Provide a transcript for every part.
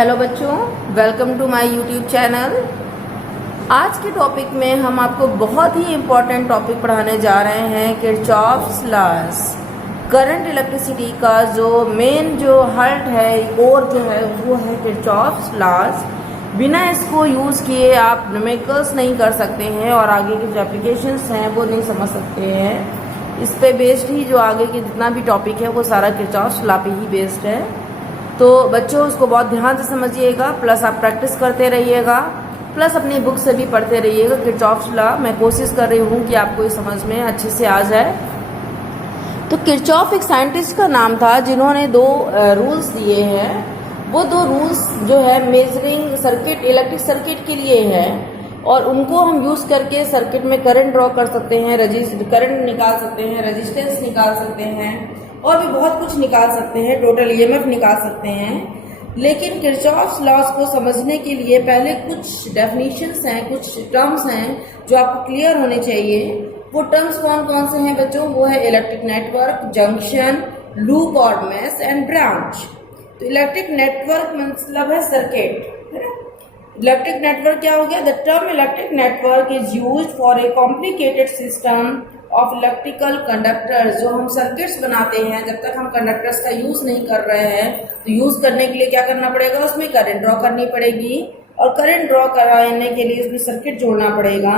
Hello बच्चों, welcome to my YouTube channel. आज के टॉपिक में हम आपको बहुत ही इम्पोर्टेंट टॉपिक पढ़ाने जा रहे हैं किरचॉफ्स लॉज। करंट इलेक्ट्रिसिटी का जो मेन जो हार्ट है, कोर जो है वो है किरचॉफ्स लॉज। बिना इसको यूज़ किए आप न्यूमेरिकल्स नहीं कर सकते हैं और आगे के जो एप्लीकेशंस हैं वो नहीं समझ सकते हैं। इस पे बेस्ड ही जो आगे के जितना भी टॉपिक है वो सारा किरचॉफ्स लॉ पे ही बेस्ड है। तो बच्चों उसको बहुत ध्यान से समझिएगा, प्लस आप प्रैक्टिस करते रहिएगा, प्लस अपनी बुक से भी पढ़ते रहिएगा किरचॉफ्स लॉ। मैं कोशिश कर रही हूँ कि आपको ये समझ में अच्छे से आ जाए। तो किरचॉफ एक साइंटिस्ट का नाम था जिन्होंने दो रूल्स दिए हैं। वो दो रूल्स जो है मेजरिंग सर्किट, इलेक्ट्रिक सर्किट के लिए है और उनको हम यूज़ करके सर्किट में करंट ड्रॉ कर सकते हैं, करंट निकाल सकते हैं, रेजिस्टेंस निकाल सकते हैं और भी बहुत कुछ निकाल सकते हैं, टोटल ईएमएफ निकाल सकते हैं। लेकिन किरचॉफ्स लॉज को समझने के लिए पहले कुछ डेफिनेशंस हैं, कुछ टर्म्स हैं जो आपको क्लियर होने चाहिए। वो टर्म्स कौन कौन से हैं बच्चों? वो है इलेक्ट्रिक नेटवर्क, जंक्शन, लूप और मेश एंड ब्रांच। तो इलेक्ट्रिक नेटवर्क मतलब है सर्किट, है ना। इलेक्ट्रिक नेटवर्क क्या हो गया? The term electric network is used for a complicated system of electrical conductors. जो हम सर्किट्स बनाते हैं, जब तक हम कंडक्टर्स का यूज नहीं कर रहे हैं तो यूज करने के लिए क्या करना पड़ेगा? उसमें करंट ड्रॉ करनी पड़ेगी और करंट ड्रॉ कराने के लिए उसमें सर्किट जोड़ना पड़ेगा।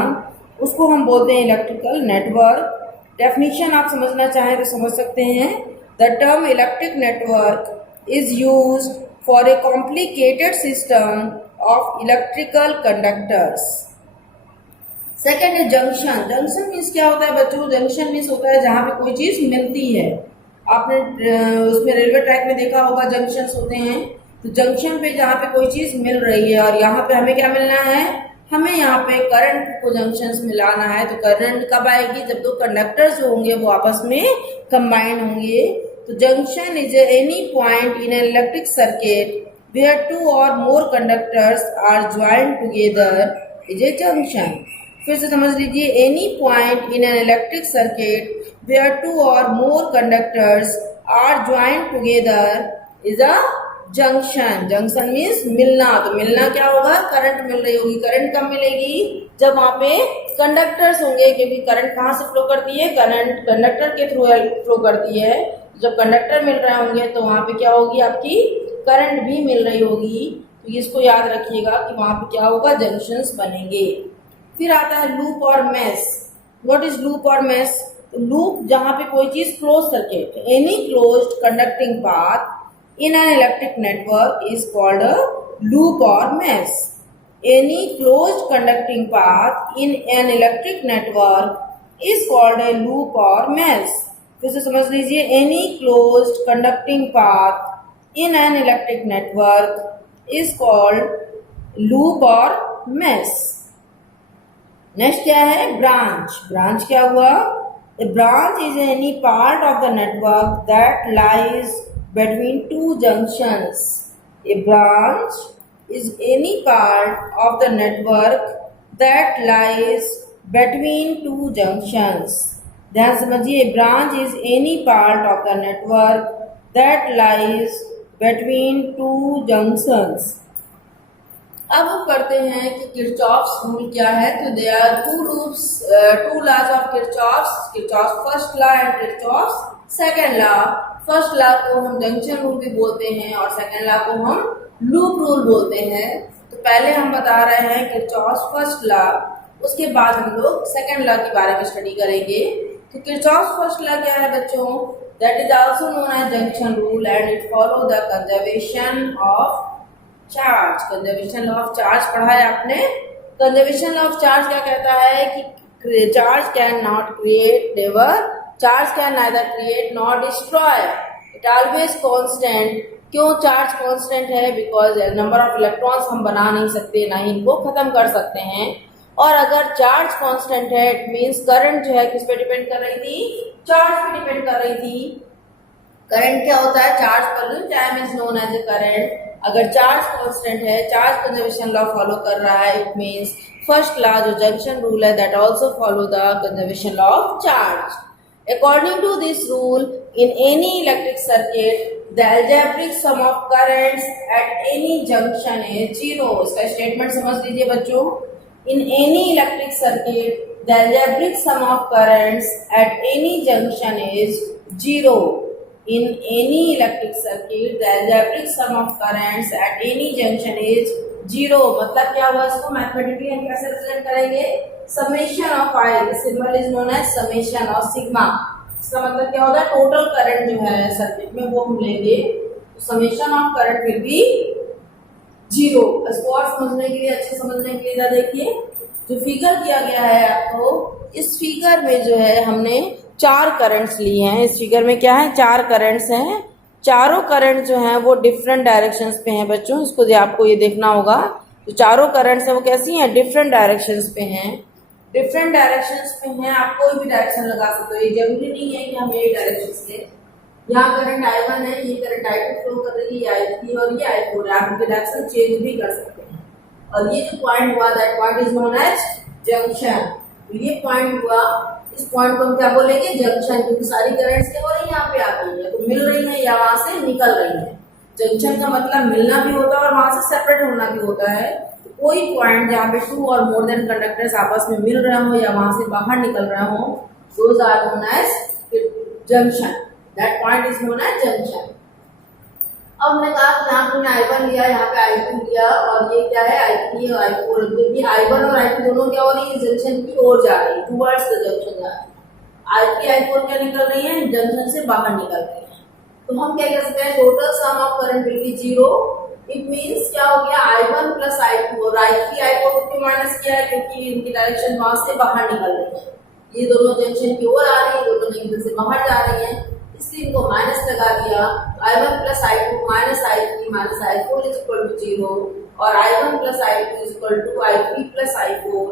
उसको हम बोलते हैं इलेक्ट्रिकल नेटवर्क। डेफिनेशन आप समझना चाहें तो समझ सकते हैं। The term electric network is used for a complicated system of electrical conductors. Second है जंक्शन। जंक्शन मीन्स क्या होता है बच्चों? जंक्शन मीन्स होता है जहाँ पे कोई चीज मिलती है। आपने उसमें रेलवे ट्रैक में देखा होगा जंक्शंस होते हैं। तो जंक्शन पे जहाँ पे कोई चीज मिल रही है और यहाँ पे हमें क्या मिलना है? हमें यहाँ पे करंट को जंक्शंस मिलाना है। तो करंट कब आएगी? जब दो कंडक्टर्स जो होंगे वो आपस में कंबाइन होंगे। तो junction is any point in an electric circuit where two or more conductors are joint together is a junction. फिर से समझ लीजिए, any point in an electric circuit where two or more conductors are joint together is a junction. Junction means मिलना। तो मिलना क्या होगा? Current मिल रही होगी। करंट कब मिलेगी? जब वहां पे कंडक्टर्स होंगे, क्योंकि करंट कहाँ से फ्लो करती है? करंट कंडक्टर के थ्रू फ्लो करती है। जब कंडक्टर मिल रहे होंगे तो वहां पे क्या होगी? आपकी करंट भी मिल रही होगी। तो इसको याद रखिएगा कि वहां पे क्या होगा? जंक्शंस बनेंगे। फिर आता है लूप और मेश। व्हाट इज लूप और मेश? लूप जहां पे कोई चीज close circuit, any closed conducting path in an electric network is called a loop और mesh. Any closed conducting path in an electric network is called a loop और mesh. फिर से समझ लीजिए, any closed conducting path in an electric network is called loop और mesh. Next क्या है? Branch. Branch क्या हुआ? ए branch is any part of the network that lies between two junctions. A branch is any part of the network that lies between two junctions. ध्यान समझिए, branch is any part of the network that lies between two junctions. अब हम करते हैं कि Kirchhoff's rule क्या है। तो they are two laws of Kirchhoff's, Kirchhoff's first law and Kirchhoff's second law. First law को हम जंक्शन रूल भी बोलते हैं और सेकंड लॉ को हम लूप रूल बोलते हैं। तो पहले हम बता रहे हैं किरचॉफ्स फर्स्ट लॉ, उसके बाद हम लोग सेकंड लॉ के बारे में स्टडी करेंगे। तो किरचॉफ्स फर्स्ट लॉ क्या है बच्चों? That is also known as junction rule and it follow the conservation of charge. Conservation law of charge पढ़ा है आपने। कंजर्वेशन लॉ ऑफ चार्ज क्या कहता है कि charge can not create never, charge can neither create not destroy, it always constant. क्यों charge constant है? Because number of electrons हम बना नहीं सकते, ना ही इनको खत्म कर सकते हैं। और अगर चार्ज कांस्टेंट है इट मीन्स करंट जो है किस पे डिपेंड कर रही थी? चार्ज पे डिपेंड कर रही थी। करंट क्या होता है? Charge per time is known as a current. अगर चार्ज कांस्टेंट है, चार्ज कंजर्वेशन लॉ फॉलो कर रहा है, इट मीन्स फर्स्ट लॉ जो जंक्शन रूल है that also follow the conservation law of charge. According to this rule, in any electric circuit, the algebraic sum of currents at any junction is zero. इसका statement समझ लीजिए बच्चों. In any electric circuit, the algebraic sum of currents at any junction is zero. In any electric circuit, the algebraic sum of currents at any junction is zero. मतलब क्या हुआ, इसको mathematically हम कैसे रिप्रेजेंट करेंगे? Summation of I, the symbol is known as summation of sigma. इसका मतलब क्या होता है? टोटल करंट जो है सर्किट में वो हम लेंगे, तो summation of current will be zero. इसको और समझने के लिए, अच्छे समझने के लिए देखिए जो फिगर दिया गया है आपको, इस फिगर में जो है हमने 4 करंट्स लिए हैं. इस फिगर में क्या है? 4 करंट्स हैं. चारों करंट जो हैं वो डिफरेंट डायरेक्शंस पे हैं बच्चों. इसको आपको ये देखना होगा. तो चारों करंट्स हैं वो कैसी हैं? डिफरेंट डायरेक्शंस पे हैं. डिफरेंट डायरेक्शंस पे हैं. आप कोई भी डायरेक्शन लगा सकते हो. ये जरूरी नहीं है कि हम यही डायरेक्शन से. यहाँ करंट I1 है, ये करंट I2 फ्लो कर रही है, I3 और ये I4 है. आप इनके डायरेक्शन चेंज भी कर सकते हैं. और ये जो पॉइंट हुआ, that point is known as junction. ये पॉइंट हुआ, इस पॉइंट को हम क्या बोलेंगे? जंक्शन. क्योंकि सारी करंट्स क्या हो रही है? यहाँ पे आ गई है, तो मिल रही है या वहां से निकल रही है. जंक्शन का मतलब मिलना भी होता है और वहां से सेपरेट होना भी होता है. तो कोई पॉइंट जहाँ पे 2 और मोर देन कंडक्टर्स आपस में मिल रहे हो या वहां से बाहर निकल रहे हो, those are known as junction. That point is known as junction. अब हमने कहा कि यहाँ पे हमने I1 लिया, यहाँ पे I2 लिया, और ये क्या है? I3 और I4. क्योंकि I1 और I2 दोनों क्या हो रही है? जंक्शन की ओर जा रही है, टुवर्ड्स द जंक्शन जा रही है. I3 I4 क्या निकल रही है? जंक्शन से बाहर निकल रही है. तो हम क्या कर सकते हैं? Total sum of current will be zero. It means क्या हो गया? I1 प्लस I2 और I3 I4 को माइनस किया है क्योंकि इनकी डायरेक्शन वहां से बाहर निकल रही है. ये दोनों जंक्शन की ओर आ रही है, दोनों जंक्शन से बाहर जा रही है, इसलिए इनको माइनस लगा दिया. I1 plus I2 minus I3 minus I4 is equal to 0 और I1 plus I2 is equal to I3 plus I4.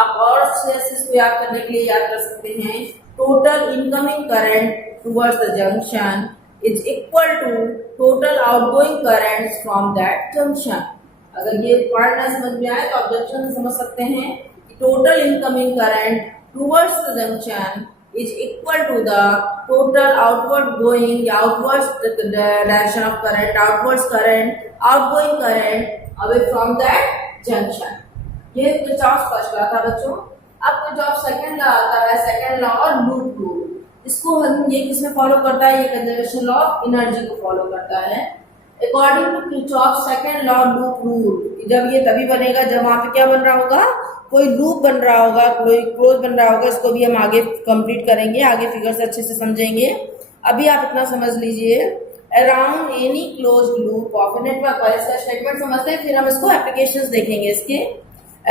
आप और चीज को याद करने के लिए याद कर सकते हैं. Total incoming current towards the junction is equal to total outgoing current from that junction. अगर ये पॉइंट ना समझ में आए तो आप जंक्शन समझ सकते हैं कि total incoming current towards the junction is equal to the total outward going, outwards the direction of current, outwards current, outgoing current away from that junction. ये किरचॉफ फर्स्ट लॉ था बच्चों. अब किरचॉफ सेकंड लॉ आता है. Second law और loop rule. इसको हम ये किसमें फॉलो करता है? ये कंजर्वेशन लॉ ऑफ एनर्जी को फॉलो करता है. According to Kirchhoff second law loop rule, जब ये तभी बनेगा जब वहां पे क्या बन रहा होगा? कोई लूप बन रहा होगा, कोई क्लोज बन रहा होगा. इसको भी हम आगे कंप्लीट करेंगे, आगे फिगर से अच्छे से समझेंगे. अभी आप इतना समझ लीजिए. Around any close loop of network, और इसका स्टेटमेंट समझते हैं, फिर हम इसको एप्लीकेशंस देखेंगे इसके.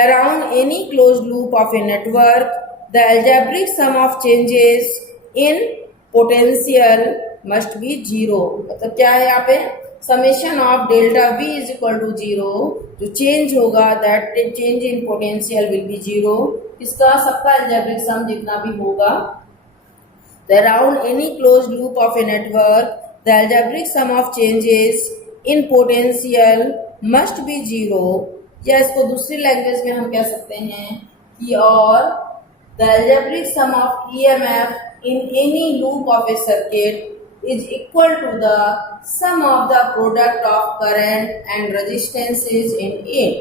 Around any close loop of a network the algebraic sum of changes in potential must be zero. मतलब क्या है यहाँ पे? Summation of delta V is equal to 0. जो चेंज होगा that change in potential will be 0. इसका सबका algebraic sum जितना भी होगा. Around any close loop of a network the algebraic sum of changes in potential must be 0. या इसको दूसरी लैंग्वेज में हम कह सकते हैं कि और the algebraic sum of EMF in any loop of a circuit is equal to the sum of the product of current and resistances in it.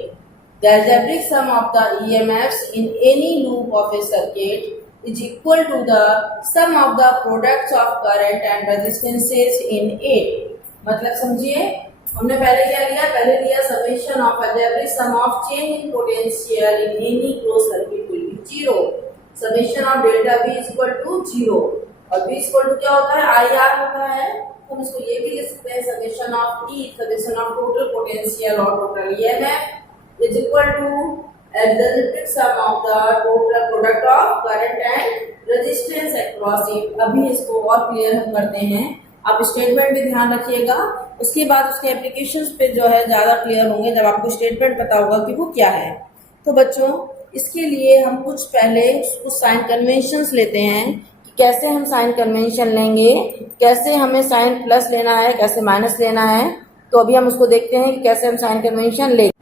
The algebraic sum of the EMFs in any loop of a circuit is equal to the sum of the products of current and resistances in it. मतलब समझिए, हमने पहले क्या लिया? पहले लिया summation of algebraic sum of change in potential in any closed circuit will be 0. Summation of delta V is equal to 0. और V equal to क्या होता है? IR होता है. हम इसको ये भी लिख सकते हैं summation of E, summation of total potential or total EMF is equal to algebraic sum of the total product of current and resistance across it. अभी इसको और क्लियर हम करते हैं. आप स्टेटमेंट भी ध्यान रखिएगा, उसके बाद उसके एप्लीकेशंस पे जो है ज्यादा क्लियर होंगे जब आपको स्टेटमेंट पता होगा कि वो क्या है. तो बच्चों, इसके लिए हम कुछ पहले कुछ साइन कन्वेंशंस लेते हैं. कैसे हम साइन कन्वेंशन लेंगे, कैसे हमें साइन प्लस लेना है, कैसे माइनस लेना है. तो अभी हम उसको देखते हैं कि कैसे हम साइन कन्वेंशन लेंगे.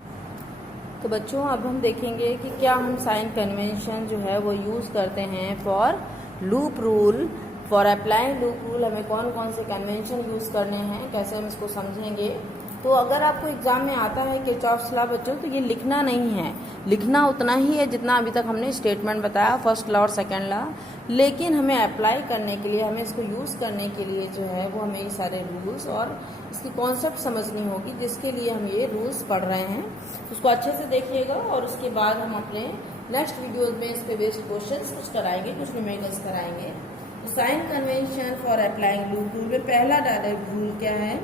तो बच्चों, अब हम देखेंगे कि क्या हम साइन कन्वेंशन जो है वो यूज़ करते हैं for loop rule for applying loop rule हमें कौन कौन से कन्वेंशन यूज़ करने हैं, कैसे हम इसको समझेंगे। तो अगर आपको एग्जाम में आता है किरचॉफ्स लॉ बच्चों, तो ये लिखना नहीं है, लिखना उतना ही है जितना अभी तक हमने स्टेटमेंट बताया, फर्स्ट लॉ और सेकंड लॉ। लेकिन हमें अप्लाई करने के लिए, हमें इसको यूज़ करने के लिए जो है वो हमें ये सारे रूल्स और इसकी कॉन्सेप्ट समझनी होगी, जिसके लिए हम ये रूल्स पढ़ रहे हैं। उसको अच्छे से देखिएगा और उसके बाद हम अपने नेक्स्ट वीडियोज़ में इस पे बेस्ड क्वेश्चंस कुछ कराएंगे, कुछ न्यूमेरिकल्स कराएंगे। तो sign convention for applying loop rule में पहला डायरेक्ट रूल क्या है,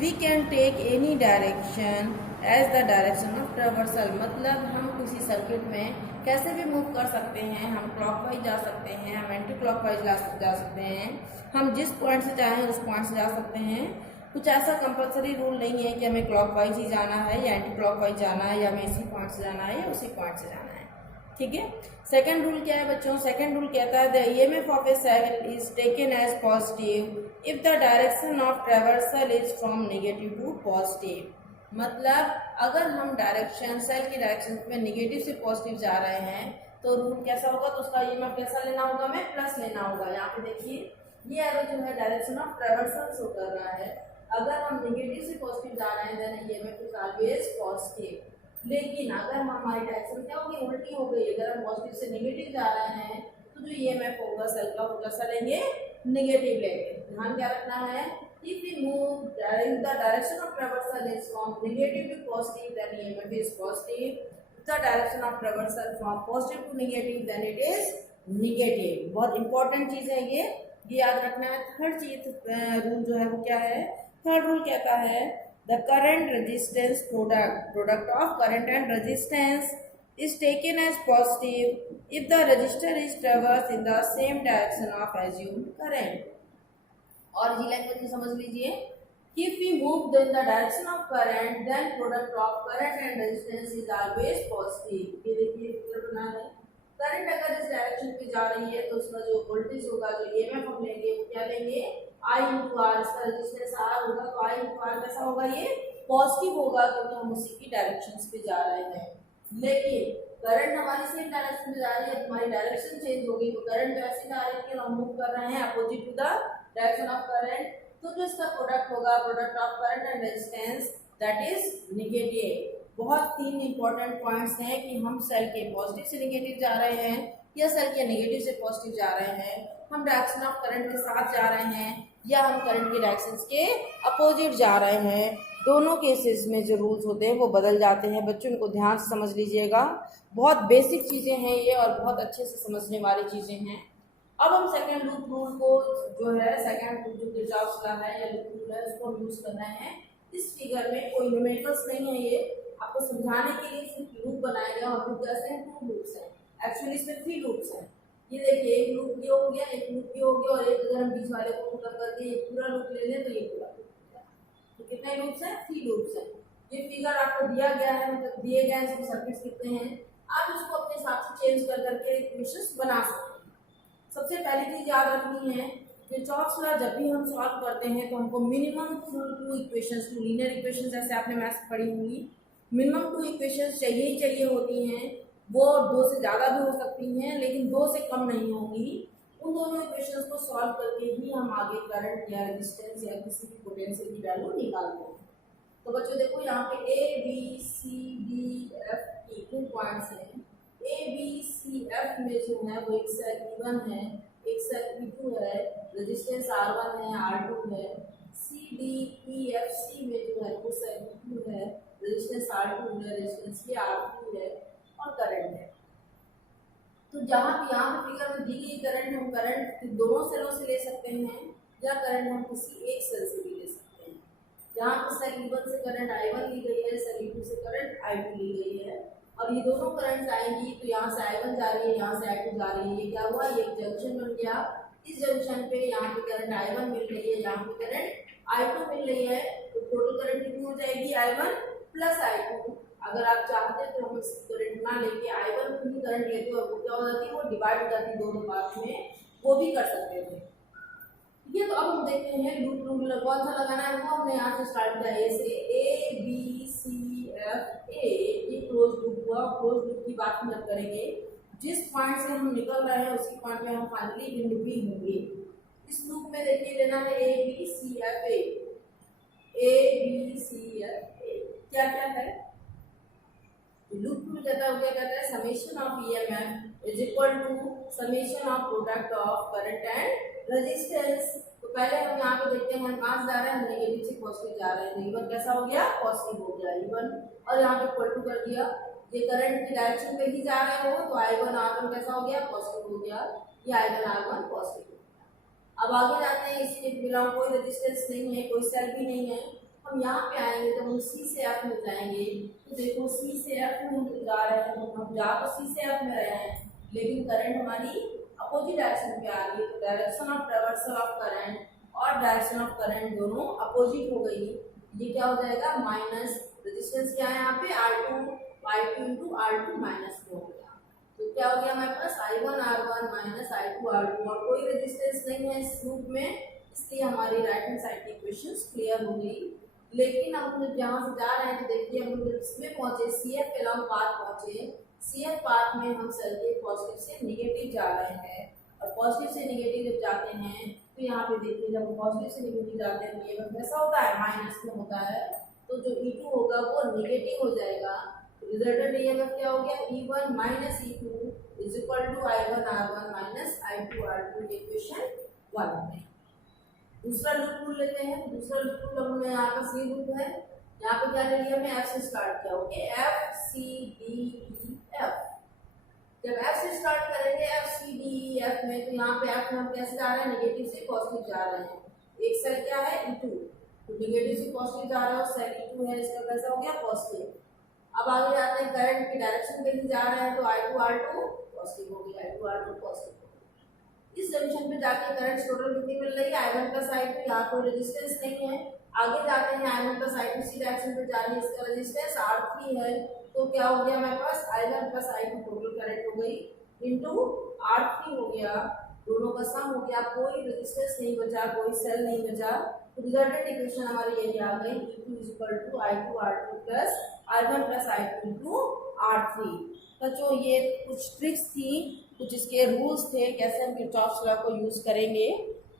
we can take any direction as the direction of traversal. मतलब हम किसी सर्किट में कैसे भी मूव कर सकते हैं, हम क्लॉकवाइज जा सकते हैं, हम एंटी क्लॉकवाइज जा सकते हैं, हम जिस पॉइंट से चाहें उस पॉइंट से जा सकते हैं। कुछ ऐसा कंपलसरी रूल नहीं है कि हमें क्लॉकवाइज ही जाना है या एंटी क्लॉकवाइज जाना है, या हमें इसी पॉइंट से जाना है या उसी पॉइंट से जाना है। ठीक है। सेकंड रूल क्या है बच्चों, सेकंड रूल कहता है the EMF of a cell is taken as positive if the direction of traversal is from negative to positive. मतलब अगर हम डायरेक्शन, सेल की डायरेक्शन में नेगेटिव से पॉजिटिव जा रहे हैं तो रूल कैसा होगा, तो उसका ईएमएफ कैसा लेना होगा, हमें प्लस लेना होगा। यहाँ पे देखिए ये एरो जो है डायरेक्शन ऑफ ट्रेवर्सल शो कर रहा है। अगर हम नेगेटिव से पॉजिटिव जा रहे हैं then EMF is always positive. लेकिन अगर हमारी डायरेक्शन क्या होगी, उल्टी हो गई, अगर हम पॉजिटिव से नेगेटिव जा रहे हैं तो जो ईएमएफ होगा सेल का वो कैसा लेंगे, नेगेटिव लेंगे। ध्यान क्या रखना है, if we move in the direction of traversal is from negative to positive then EMF is positive. If the direction of traversal from positive to negative then it is negative. बहुत important चीज है ये याद रखना है। Third चीज rule जो है वो क्या है, थर्ड रूल कहता है the current resistance product of current and resistance is taken as positive if the resistor is traversed in the same direction of assumed current. और जी लैंग्वेज में समझ लीजिए, if we move in the direction of current then product of current and resistance is always positive। ये देखिए figure बना है, current अगर इस डायरेक्शन पे जा रही है तो उसका जो वोल्टेज होगा, जो ईएमएफ हम लेंगे वो क्या लेंगे, I into R, इसका रेजिस्टेंस R होगा तो I into R कैसा होगा, ये पॉजिटिव होगा क्योंकि हम उसी की डायरेक्शन पे जा रहे हैं। लेकिन करंट हमारी सेम डायरेक्शन में जा रही है, हमारी डायरेक्शन चेंज होगी तो करंट वैसे जा रही है, हम मूव कर रहे हैं opposite to the direction of current, तो जो इसका प्रोडक्ट होगा, product of current and resistance that is negative. बहुत तीन इंपॉर्टेंट पॉइंट्स हैं कि हम सेल के पॉजिटिव से नेगेटिव जा रहे हैं या सेल के नेगेटिव से पॉजिटिव जा रहे हैं, हम डायरेक्शन ऑफ करंट के साथ जा रहे हैं या हम करंट के डायरेक्शन के अपोजिट जा रहे हैं। दोनों केसेस में जो रूल्स होते हैं वो बदल जाते हैं। बच्चों इनको ध्यान से समझ लीजिएगा, बहुत बेसिक चीज़ें हैं ये और बहुत अच्छे से समझने वाली चीज़ें हैं। अब हम सेकंड लूप रूल को जो है, सेकंड रूल जो किरचॉफ्स लॉ है या लूप रूल है उसको यूज कर रहे हैं। इस फिगर में कोई न्यूमेरिकल्स नहीं है, ये आपको समझाने के लिए सिर्फ लूप बनाया गया और लूप कैसे हैं, 2 लूप्स हैं, एक्चुअली इसमें 3 लूप्स हैं। ये देखिए एक लूप ये हो गया, एक लूप ये हो गया और एक अगर हम बीच वाले को खत्म करके ये पूरा लूप ले लें तो ये पूरा लूप हो गया। तो कितने लूप्स हैं, 3 लूप्स हैं। ये फिगर आपको दिया गया है, मतलब दिए गए हैं इसमें सर्किट्स कितने हैं, आप इसको अपने हिसाब से चेंज कर करके इक्वेशंस बना सकते हैं। सबसे पहली चीज याद रखनी है, किरचॉफ्स लॉ जब भी हम सॉल्व करते हैं तो हमको मिनिमम 2 इक्वेशंस, 2 लीनियर इक्वेशंस जैसे आपने मैथ्स पढ़ी होंगी, मिनिमम 2 इक्वेशंस चाहिए ही चाहिए होती हैं। वो 2 से ज़्यादा भी हो सकती हैं लेकिन 2 से कम नहीं होंगी। उन दोनों इक्वेशंस को सॉल्व करके ही हम आगे करंट या रेजिस्टेंस या किसी भी पोटेंशियल की वैल्यू निकालते हैं। तो बच्चों देखो यहाँ पे A B C D F E 2 points हैं। A B C F में जो है वो एक सेल E1 है, एक सेल E2 है, रेजिस्टेंस R1 है, R2 है। C D E F C में जो है वो सेल E2 है, रेजिस्टेंस R2 है, रेजिस्टेंस ये R3 है और करंट है। तो जहाँ पे यहाँ पे फिगर में दी गई करंट, हम करंट दोनों सेलों से ले सकते हैं या करंट हम किसी एक सेल से भी ले सकते हैं। जहाँ पे सेल E1 से करंट I1 ली गई है, सेल E2 से करंट I2 ली गई है और ये दोनों करंट आएंगी तो यहाँ से I1 जा रही है, यहाँ से I2 जा रही है। ये क्या हुआ, ये जंक्शन बन गया। इस जंक्शन पे यहाँ पे करंट I1 मिल रही है, यहाँ पे करंट I2 मिल रही है, तो टोटल करंट कितनी हो जाएगी, I1 प्लस I2। अगर आप चाहते तो हम इस करंट ना लेके I1 की करंट लेते और वो क्या हो जाती है, वो डिवाइड हो जाती दोनों पार्ट में, वो भी कर सकते थे। ये तो अब हम देखते हैं लूप रूल कौन सा लगाना है, वो हमने यहाँ से स्टार्ट किया, ए से A B C F A, ये क्लोज लूप हुआ। क्लोज लूप की बात हम जब करेंगे, जिस पॉइंट से हम निकल रहे हैं उसी पॉइंट पे हम फाइनली बिंदु भी होंगे। इस लूप में देखिए लेना है A B C F A B C F A, क्या क्या है लूप में कहता है, क्या कहता है summation of EMF is equal to summation of product of current and resistance. तो पहले हम यहाँ पे देखते हैं हम कहाँ से जा रहे हैं, हम नेगेटिव से पॉजिटिव जा रहे हैं, E1 कैसा हो गया पॉजिटिव हो गया E1, और यहाँ पे इक्वल टू कर दिया, ये करंट की डायरेक्शन में ही जा रहे हो तो I1 R1 कैसा हो गया पॉजिटिव हो गया, ये I1 R1 पॉजिटिव हो गया। अब आगे जाते हैं, इसमें बिलोंग कोई रेजिस्टेंस नहीं है, कोई सेल भी नहीं है, हम यहाँ पे आएंगे तो हम सी से एफ में जाएंगे, तो देखो सी से एफ में हम जा रहे हैं, तो हम जा तो सी से एफ में रहे हैं लेकिन करंट हमारी अपोजिट डायरेक्शन पे आ रही है, तो direction of traversal of current और डायरेक्शन ऑफ करंट दोनों अपोजिट हो गई। ये क्या हो जाएगा माइनस रेजिस्टेंस क्या है यहाँ पे R2 Y2 into R2 minus हो गया, तो क्या हो गया हमारे पास I1 R1 minus I2 R2, और कोई रेजिस्टेंस नहीं है इस लूप में, इसलिए हमारी राइट हैंड साइड की इक्वेशंस क्लियर हो गई। लेकिन अब हम जहाँ से जा रहे हैं तो देखिए हम जब इसमें पहुंचे सी एफ के लॉन्ग पाथ पहुंचे, सी एफ पाथ में हम सेल के पॉजिटिव से निगेटिव जा रहे हैं, और पॉजिटिव से निगेटिव जब जाते हैं तो यहाँ पे देखिए जब पॉजिटिव से निगेटिव जाते हैं तो ये कैसा होता है माइनस में होता है, तो जो E2 होगा वो निगेटिव हो जाएगा, रिजल्टेंट ईएमएफ क्या हो गया E1 minus E2 is equal to I1 R1 minus I2 R2, equation 1 में। दूसरा लूप रूल लेते हैं, दूसरा लूप रूल हमने यहाँ का सी लूप है, यहाँ पे क्या ले लिया हमने एफ से स्टार्ट किया, okay F C D E F. जब एफ से स्टार्ट करेंगे F C D E F में, तो यहाँ पे एफ में हम कैसे जा रहे हैं नेगेटिव से पॉजिटिव जा रहे हैं, एक सेल क्या है E2, तो नेगेटिव से पॉजिटिव जा रहा है और सेल E2 है इसका कैसा हो गया पॉजिटिव। अब आगे जाते हैं करंट की डायरेक्शन पे ही जा रहे हैं, तो I2 R2 पॉजिटिव हो गया, I2 R2 पॉजिटिव। इस जंक्शन पे जाके करंट टोटल कितनी मिल रही है I1 प्लस I2, यहाँ कोई रेजिस्टेंस नहीं है। आगे जाते हैं I1 प्लस I2 सी डायरेक्शन पे जा रही है, इसका रेजिस्टेंस R3 है, तो क्या हो गया हमारे पास I1 plus I2 total current हो गई इंटू R3 हो गया, दोनों का सम हो गया, कोई रेजिस्टेंस नहीं बचा, कोई सेल नहीं बचा, तो रिजल्टेंट इक्वेशन हमारी यही आ गई E2 is equal to I2 R2 plus I1 plus I2 into R3। बच्चों ये कुछ ट्रिक्स थी, कुछ इसके रूल्स थे कैसे हम किरचॉफ्स लॉ को यूज करेंगे,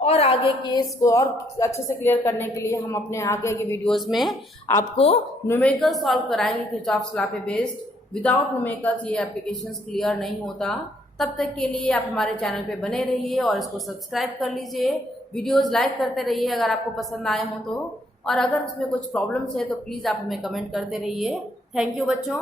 और आगे केस को और अच्छे से क्लियर करने के लिए हम अपने आगे के वीडियोस में आपको न्यूमेरिकल सॉल्व कराएंगे किरचॉफ्स लॉ पे बेस्ड। विदाउट न्यूमेरिकल्स ये एप्लीकेशंस क्लियर नहीं होता। तब तक के लिए आप हमारे चैनल पे बने रहिए और इसको सब्सक्राइब कर लीजिए, वीडियोज लाइक करते रहिए अगर आपको पसंद आए हों तो, और अगर उसमें कुछ प्रॉब्लम्स है तो प्लीज़ आप हमें कमेंट करते रहिए। थैंक यू बच्चों।